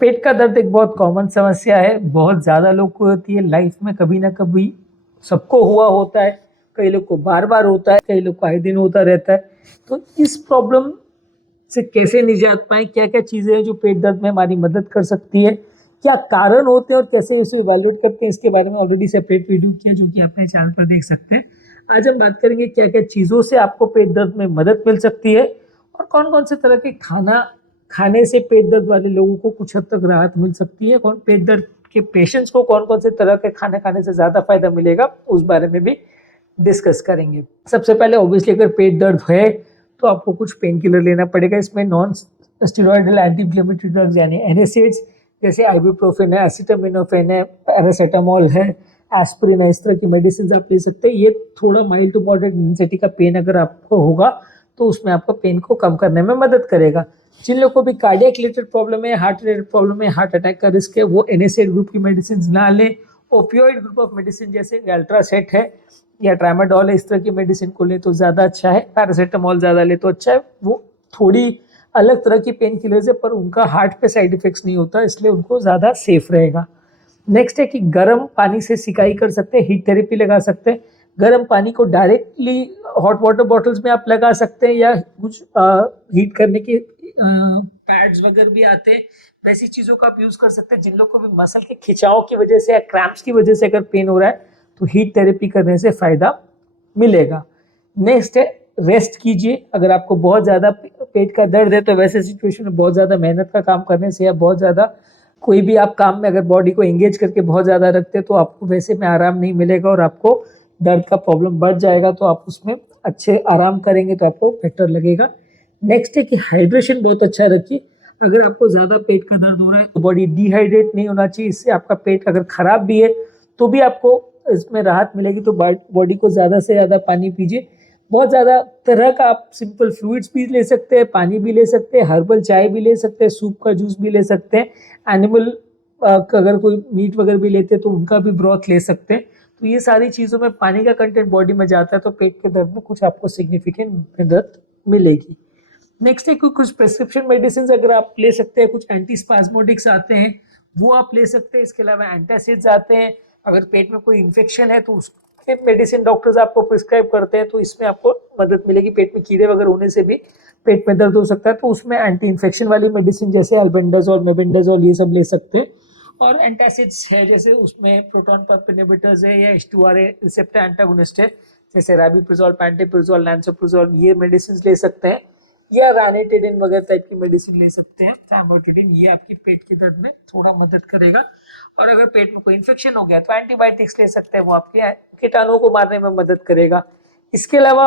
पेट का दर्द एक बहुत कॉमन समस्या है, बहुत ज़्यादा लोग को होती है लाइफ में, कभी ना कभी सबको हुआ होता है। कई लोग को बार-बार होता है, कई लोग को आए दिन होता रहता है। तो इस प्रॉब्लम से कैसे निजात पाएँ, क्या-क्या चीज़ें हैं जो पेट दर्द में हमारी मदद कर सकती है, क्या कारण होते हैं और कैसे उसे इवैल्यूएट करते हैं, इसके बारे में ऑलरेडी सेपरेट वीडियो किया जो कि आप मेरे चैनल पर देख सकते हैं। आज हम बात करेंगे क्या-क्या चीज़ों से आपको पेट दर्द में मदद मिल सकती है और कौन-कौन से तरह के खाना खाने से पेट दर्द वाले लोगों को कुछ हद तक राहत मिल सकती है, कौन पेट दर्द के पेशेंट्स को कौन-कौन से तरह के खाना खाने से ज़्यादा फायदा मिलेगा, उस बारे में भी डिस्कस करेंगे। सबसे पहले ऑब्वियसली अगर पेट दर्द है तो आपको कुछ पेन किलर लेना पड़ेगा। इसमें non steroidal anti inflammatory drugs यानी एनएसएइड्स जैसे आइबुप्रोफेन है, एसिटामिनोफेन है, पैरासिटामोल है, एस्पिरिन है, इस तरह की मेडिसिन आप ले सकते हैं। ये थोड़ा माइल्ड टू मॉडरेट इंटेंसिटी का पेन अगर आपको होगा तो उसमें आपका पेन को कम करने में मदद करेगा। जिन लोगों को भी कार्डियक रिलेटेड प्रॉब्लम है, हार्ट रिलेटेड प्रॉब्लम है, हार्ट अटैक का रिस्क है, वो एनएसएइड ग्रुप की मेडिसिन ना लें। ओपियोइड ग्रुप ऑफ मेडिसिन जैसे अल्ट्रासेट है या ट्रामाडोल है, इस तरह की मेडिसिन को ले तो ज़्यादा अच्छा है। पैरासिटामोल ज़्यादा ले तो अच्छा है। वो थोड़ी अलग तरह की पेन किलर्स है पर उनका हार्ट पे साइड इफेक्ट्स नहीं होता, इसलिए उनको ज़्यादा सेफ रहेगा। नेक्स्ट है कि गर्म पानी से सिकाई कर सकते हैं, हीट थेरेपी लगा सकते हैं। गर्म पानी को डायरेक्टली हॉट वाटर बॉटल्स में आप लगा सकते हैं या कुछ हीट करने के पैड्स वगैरह भी आते हैं, वैसी चीज़ों का आप यूज़ कर सकते हैं। जिन लोग को भी मसल के खिंचाव की वजह से या क्रैम्प्स की वजह से अगर पेन हो रहा है तो हीट थेरेपी करने से फ़ायदा मिलेगा। नेक्स्ट है रेस्ट कीजिए। अगर आपको बहुत ज़्यादा पेट का दर्द है तो वैसे सिचुएशन में बहुत ज़्यादा मेहनत का काम करने से या बहुत ज़्यादा कोई भी आप काम में अगर बॉडी को एंगेज करके बहुत ज़्यादा रखते हैं तो आपको वैसे में आराम नहीं मिलेगा और आपको दर्द का प्रॉब्लम बढ़ जाएगा। तो आप उसमें अच्छे आराम करेंगे तो आपको बेटर लगेगा। नेक्स्ट है कि हाइड्रेशन बहुत अच्छा रखिए। अगर आपको ज़्यादा पेट का दर्द हो रहा है तो बॉडी डिहाइड्रेट नहीं होना चाहिए, इससे आपका पेट अगर खराब भी है तो भी आपको इसमें राहत मिलेगी। तो बॉडी को ज़्यादा से ज़्यादा पानी पीजिए। बहुत ज़्यादा तरह का आप सिंपल फ्लूइड्स भी ले सकते हैं, पानी भी ले सकते हैं, हर्बल चाय भी ले सकते हैं, सूप का जूस भी ले सकते हैं। एनिमल अगर कोई मीट वगैरह भी लेते हैं तो उनका भी ब्रॉथ ले सकते हैं। तो ये सारी चीज़ों में पानी का कंटेंट बॉडी में जाता है तो पेट के दर्द में कुछ आपको सिग्निफिकेंट मदद मिलेगी। नेक्स्ट है कुछ प्रेस्क्रिप्शन मेडिसिन अगर आप ले सकते हैं, कुछ एंटीस्पाज्मोडिक्स आते हैं वो आप ले सकते हैं। इसके अलावा एंटासिड्स आते हैं। अगर पेट में कोई इन्फेक्शन है तो उसके मेडिसिन डॉक्टर्स आपको प्रिस्क्राइब करते हैं तो इसमें आपको मदद मिलेगी। पेट में कीड़े वगैरह होने से भी पेट में दर्द हो सकता है तो उसमें एंटी इन्फेक्शन वाली मेडिसिन जैसे अल्बेंडाजोल, मेबेंडाजोल ये सब ले सकते हैं। और एंटासिड्स है जैसे उसमें प्रोटॉन पंप इनहिबिटर्स है या H2RA रिसेप्टर एंटागोनिस्ट है जैसे रैबिप्रिजोल, पैंटोप्रिजोल, लैंसोप्रिजोल, ये मेडिसिन ले सकते हैं। या रानिटिडिन वगैरह टाइप की मेडिसिन ले सकते हैं, फैमोटिडिन, ये आपकी पेट के दर्द में थोड़ा मदद करेगा। और अगर पेट में कोई इन्फेक्शन हो गया तो एंटीबायोटिक्स ले सकते हैं, वो आपके कीटाणुओं को मारने में मदद करेगा। इसके अलावा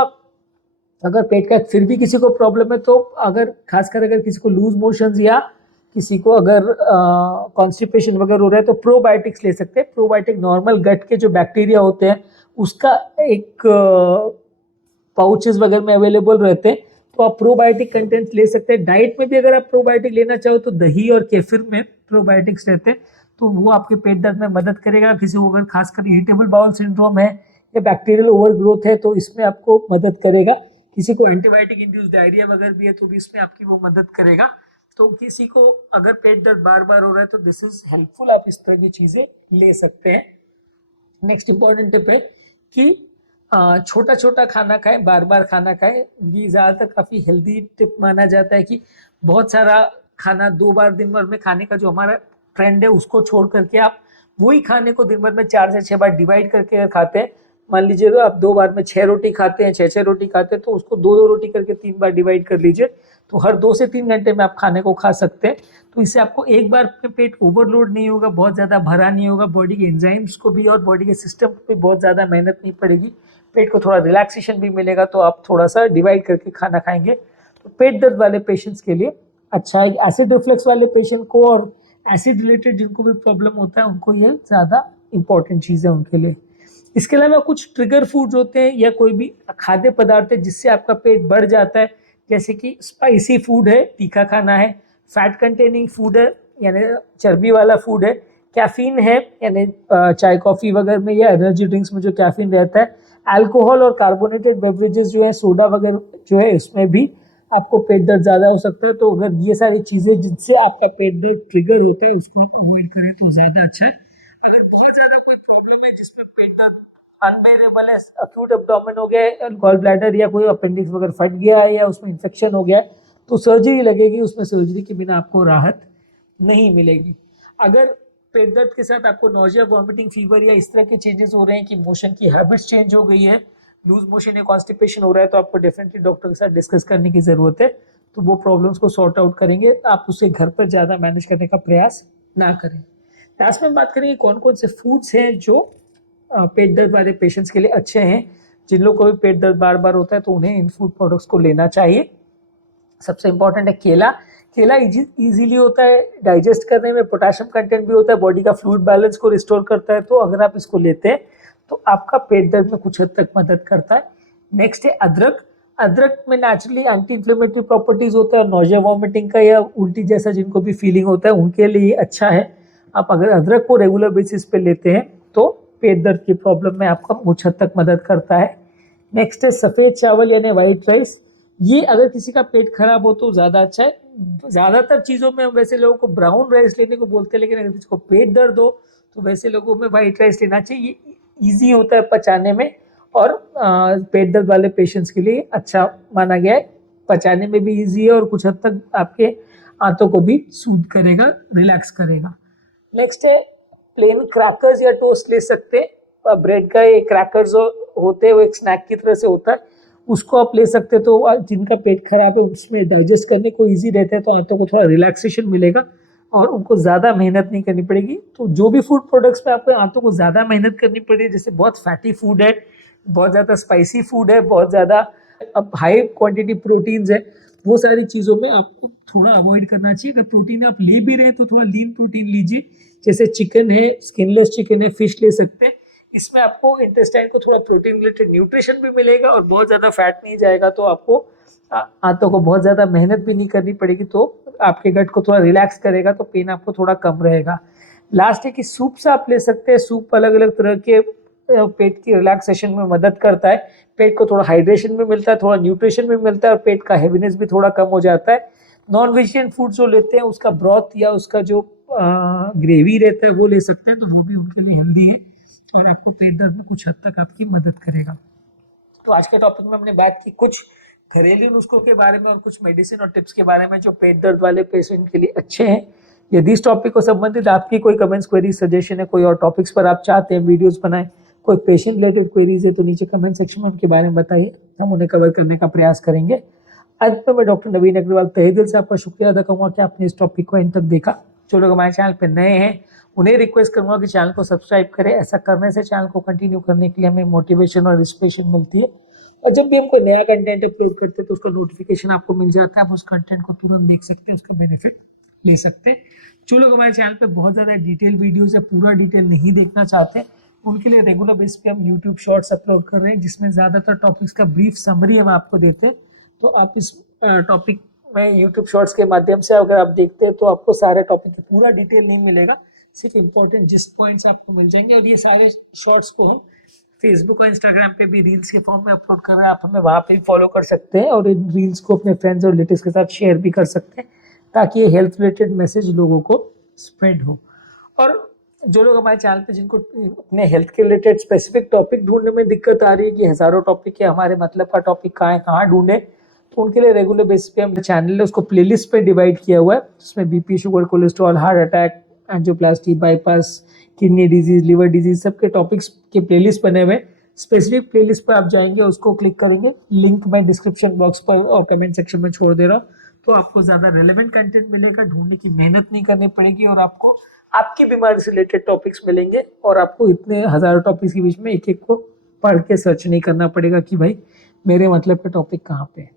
अगर पेट का फिर भी किसी को प्रॉब्लम है तो अगर खासकर अगर किसी को लूज मोशंस या किसी को अगर कॉन्स्टिपेशन वगैरह हो रहा है तो प्रोबायोटिक्स ले सकते हैं। प्रोबायोटिक नॉर्मल गट के जो बैक्टीरिया होते हैं उसका एक पाउचेस वगैरह में अवेलेबल रहते हैं तो आप प्रोबायोटिक कंटेंट्स ले सकते हैं। डाइट में भी अगर आप प्रोबायोटिक लेना चाहो तो दही और केफिर में प्रोबायोटिक्स रहते हैं तो वो आपके पेट दर्द में मदद करेगा। किसी को अगर खासकर इरिटेबल बाउल सिंड्रोम है या बैक्टीरियल ओवरग्रोथ है तो इसमें आपको मदद करेगा। किसी को एंटीबायोटिक इंड्यूस डायरिया वगैरह भी है तो भी इसमें आपकी वो मदद करेगा। तो किसी को अगर पेट दर्द बार बार हो रहा है तो दिस इज हेल्पफुल, आप इस तरह की चीज़ें ले सकते हैं। नेक्स्ट इंपॉर्टेंट टिप है कि छोटा छोटा खाना खाएं, बार बार खाना खाएं। ये ज़्यादातर काफ़ी हेल्दी टिप माना जाता है कि बहुत सारा खाना 2 बार दिन भर में खाने का जो हमारा ट्रेंड है उसको छोड़ करके आप वही खाने को दिन भर में 4 से 6 बार डिवाइड करके खाते हैं। मान लीजिए तो आप 2 बार में 6 रोटी खाते हैं, 6 रोटी खाते हैं तो उसको 2 रोटी करके 3 बार डिवाइड कर लीजिए तो हर 2 से 3 घंटे में आप खाने को खा सकते हैं। तो इससे आपको एक बार में पेट ओवरलोड नहीं होगा, बहुत ज़्यादा भरा नहीं होगा, बॉडी के एंजाइम्स को भी और बॉडी के सिस्टम को भी बहुत ज़्यादा मेहनत नहीं पड़ेगी, पेट को थोड़ा रिलैक्सेशन भी मिलेगा। तो आप थोड़ा सा डिवाइड करके खाना खाएंगे तो पेट दर्द वाले पेशेंट्स के लिए अच्छा है। एसिड रिफ्लक्स वाले पेशेंट को और एसिड रिलेटेड जिनको भी प्रॉब्लम होता है उनको ये ज़्यादा इंपॉर्टेंट चीज़ है उनके लिए। इसके अलावा कुछ ट्रिगर फूड्स होते हैं या कोई भी खाद्य पदार्थ है जिससे आपका पेट बढ़ जाता है, जैसे कि स्पाइसी फूड है, तीखा खाना है, फैट कंटेनिंग फूड है यानी चर्बी वाला फूड है, कैफीन है यानी चाय कॉफ़ी वगैरह में या एनर्जी ड्रिंक्स में जो कैफीन रहता है, अल्कोहल और कार्बोनेटेड बेवरेजेस जो है, सोडा वगैरह जो है इसमें भी आपको पेट दर्द ज़्यादा हो सकता है। तो अगर ये सारी चीज़ें जिनसे आपका पेट दर्द ट्रिगर होता है उसको आप अवॉइड करें तो ज़्यादा अच्छा है। अगर बहुत ज़्यादा कोई प्रॉब्लम है जिसमें पेट दर्द अनबेरेबल है, अक्यूट एब्डोमेन हो गया है, गॉल ब्लैडर या कोई अपेंडिक्स वगैरह फट गया है या उसमें इन्फेक्शन हो गया है, तो सर्जरी लगेगी। उसमें सर्जरी के बिना आपको राहत नहीं मिलेगी। अगर पेट दर्द के साथ आपको नोजिया, वॉमिटिंग, फीवर या इस तरह के चेंजेस हो रहे हैं कि मोशन की हैबिट्स चेंज हो गई है, लूज मोशन या कॉन्स्टिपेशन हो रहा है, तो आपको डेफिनेटली डॉक्टर के साथ डिस्कस करने की ज़रूरत है। तो वो प्रॉब्लम्स को सॉर्ट आउट करेंगे, आप उसे घर पर ज़्यादा मैनेज करने का प्रयास ना करें। लास्ट में बात करेंगे कौन कौन से फूड्स हैं जो पेट दर्द वाले पेशेंट्स के लिए अच्छे हैं। जिन लोगों को भी पेट दर्द बार बार होता है तो उन्हें इन फूड प्रोडक्ट्स को लेना चाहिए। सबसे इंपॉर्टेंट है केला। केला इजीली होता है डाइजेस्ट करने में, पोटेशियम कंटेंट भी होता है, बॉडी का फ्लूइड बैलेंस को रिस्टोर करता है। तो अगर आप इसको लेते हैं तो आपका पेट दर्द में कुछ हद तक मदद करता है। नेक्स्ट है अदरक। अदरक में नेचुरली एंटी इन्फ्लेमेटरी प्रॉपर्टीज होता है। नोजिया, वॉमिटिंग का या उल्टी जैसा जिनको भी फीलिंग होता है उनके लिए अच्छा है। आप अगर अदरक को रेगुलर बेसिस पे लेते हैं तो पेट दर्द की प्रॉब्लम में आपका कुछ हद तक मदद करता है। नेक्स्ट है सफ़ेद चावल यानी वाइट राइस। ये अगर किसी का पेट खराब हो तो ज़्यादा अच्छा है। ज़्यादातर चीज़ों में वैसे लोगों को ब्राउन राइस लेने को बोलते हैं, लेकिन अगर किसी को पेट दर्द हो तो वैसे लोगों में वाइट राइस लेना चाहिए। ये ईजी होता है पचाने में और पेट दर्द वाले पेशेंट्स के लिए अच्छा माना गया है। पचाने में भी ईजी है और कुछ हद तक आपके आंतों को भी सूद करेगा, रिलैक्स करेगा। नेक्स्ट है प्लेन क्रैकर्स या टोस्ट ले सकते हैं। ब्रेड का ये क्रैकर्स होते हैं, वो एक स्नैक की तरह से होता है, उसको आप ले सकते हैं। तो जिनका पेट खराब है उसमें डाइजेस्ट करने को इजी रहता है, तो आंतों को थोड़ा रिलैक्सेशन मिलेगा और उनको ज़्यादा मेहनत नहीं करनी पड़ेगी। तो जो भी फूड प्रोडक्ट्स पे आपको आंतों को ज़्यादा मेहनत करनी पड़ रही है, जैसे बहुत फैटी फूड है, बहुत ज़्यादा स्पाइसी फूड है, बहुत ज़्यादा अब हाई क्वांटिटी प्रोटीन्स है, वो सारी चीज़ों में आपको थोड़ा अवॉइड करना चाहिए। अगर प्रोटीन आप ले भी रहे हैं तो थोड़ा लीन प्रोटीन लीजिए, जैसे चिकन है, स्किनलेस चिकन है, फिश ले सकते हैं। इसमें आपको इंटेस्टाइन को थोड़ा प्रोटीन रिलेटेड न्यूट्रिशन भी मिलेगा और बहुत ज़्यादा फैट नहीं जाएगा, तो आपको आंतों को बहुत ज़्यादा मेहनत भी नहीं करनी पड़ेगी, तो आपके गट को थोड़ा रिलैक्स करेगा, तो पेन आपको थोड़ा कम रहेगा। लास्ट है कि सूप्स आप ले सकते हैं। सूप अलग अलग तरह के पेट की रिलैक्सेशन में मदद करता है, पेट को थोड़ा हाइड्रेशन भी मिलता है, थोड़ा न्यूट्रिशन भी मिलता है और पेट का हैवीनेस भी थोड़ा कम हो जाता है। नॉन वेजिटेरियन फूड जो लेते हैं उसका ब्रॉथ या उसका जो ग्रेवी रहता है वो ले सकते हैं, तो वो भी उनके लिए हेल्दी है और आपको पेट दर्द में कुछ हद तक आपकी मदद करेगा। तो आज के टॉपिक में हमने बात की कुछ घरेलू नुस्खों के बारे में और कुछ मेडिसिन और टिप्स के बारे में जो पेट दर्द वाले पेशेंट के लिए अच्छे हैं। यदि इस टॉपिक को संबंधित आपकी कोई कमेंट्स, क्वेरी, सजेशन है, कोई और टॉपिक्स पर आप चाहते हैं वीडियोस बनाएं, कोई पेशेंट रिलेटेड क्वेरीज है, तो नीचे कमेंट सेक्शन में उनके बारे में बताइए, हम उन्हें कवर करने का प्रयास करेंगे। अंत में मैं डॉक्टर नवीन अग्रवाल तहे दिल से आपका शुक्रिया अदा करूँगा कि आपने इस टॉपिक को एंड तक देखा। जो लोग हमारे चैनल पर नए हैं उन्हें रिक्वेस्ट करूँगा कि चैनल को सब्सक्राइब करें। ऐसा करने से चैनल को कंटिन्यू करने के लिए हमें मोटिवेशन और इंस्पिरेशन मिलती है, और जब भी हम कोई नया कंटेंट अपलोड करते हैं तो उसका नोटिफिकेशन आपको मिल जाता है, आप उस कंटेंट को तुरंत देख सकते हैं, उसका बेनिफिट ले सकते हैं। जो लोग हमारे चैनल पे बहुत ज़्यादा डिटेल वीडियोस या पूरा डिटेल नहीं देखना चाहते, उनके लिए रेगुलर बेस पे हम यूट्यूब शॉर्ट्स अपलोड कर रहे हैं, जिसमें ज़्यादातर टॉपिक्स का ब्रीफ समरी हम आपको देते हैं। तो आप इस टॉपिक में यूट्यूब शॉर्ट्स के माध्यम से अगर आप देखते हैं तो आपको सारे टॉपिक की पूरा डिटेल नहीं मिलेगा, सिर्फ इंपॉर्टेंट जिस्ट पॉइंट्स आपको मिल जाएंगे। और ये सारे शॉर्ट्स को हम फेसबुक और इंस्टाग्राम पे भी रील्स के फॉर्म में अपलोड कर रहे हैं, आप हमें वहाँ पे फॉलो कर सकते हैं और इन रील्स को अपने फ्रेंड्स और रिलेटिव्स के साथ शेयर भी कर सकते हैं, ताकि ये हेल्थ रिलेटेड मैसेज लोगों को स्प्रेड हो। और जो लोग हमारे चैनल पे जिनको अपने हेल्थ के रिलेटेड स्पेसिफिक टॉपिक ढूंढने में दिक्कत आ रही है कि हज़ारों टॉपिक है, हमारे मतलब का टॉपिक कहाँ है, कहाँ ढूंढे, तो उनके लिए रेगुलर बेसिस पे हम चैनल है उसको प्लेलिस्ट पे डिवाइड किया हुआ है, जिसमें BP, sugar, cholesterol, heart attack, angioplasty, bypass, kidney disease, liver disease, सबके टॉपिक्स के प्लेलिस्ट बने हुए। स्पेसिफिक प्लेलिस्ट पर आप जाएंगे, उसको क्लिक करेंगे, लिंक मैं डिस्क्रिप्शन बॉक्स पर और कमेंट सेक्शन में छोड़ दे रहा हूँ, तो आपको ज़्यादा रेलेवेंट कंटेंट मिलेगा, ढूंढने की मेहनत नहीं करनी पड़ेगी और आपको आपकी बीमारी से रिलेटेड टॉपिक्स मिलेंगे और आपको इतने हज़ारों टॉपिक्स के बीच में एक एक को पढ़ के सर्च नहीं करना पड़ेगा कि भाई मेरे मतलब के टॉपिक कहाँ पे है।